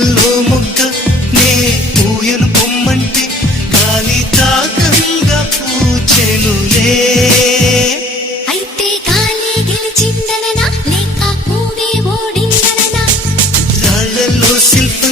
కొమ్మల్లో మొగ్గ నే పూయను పొమ్మంటే గాలి తాకంగా పూచెనులే. అయితే గాలి గెలిచిందననా లేక పూవే ఓడిందననా? రాళ్ళల్లో శిల్ప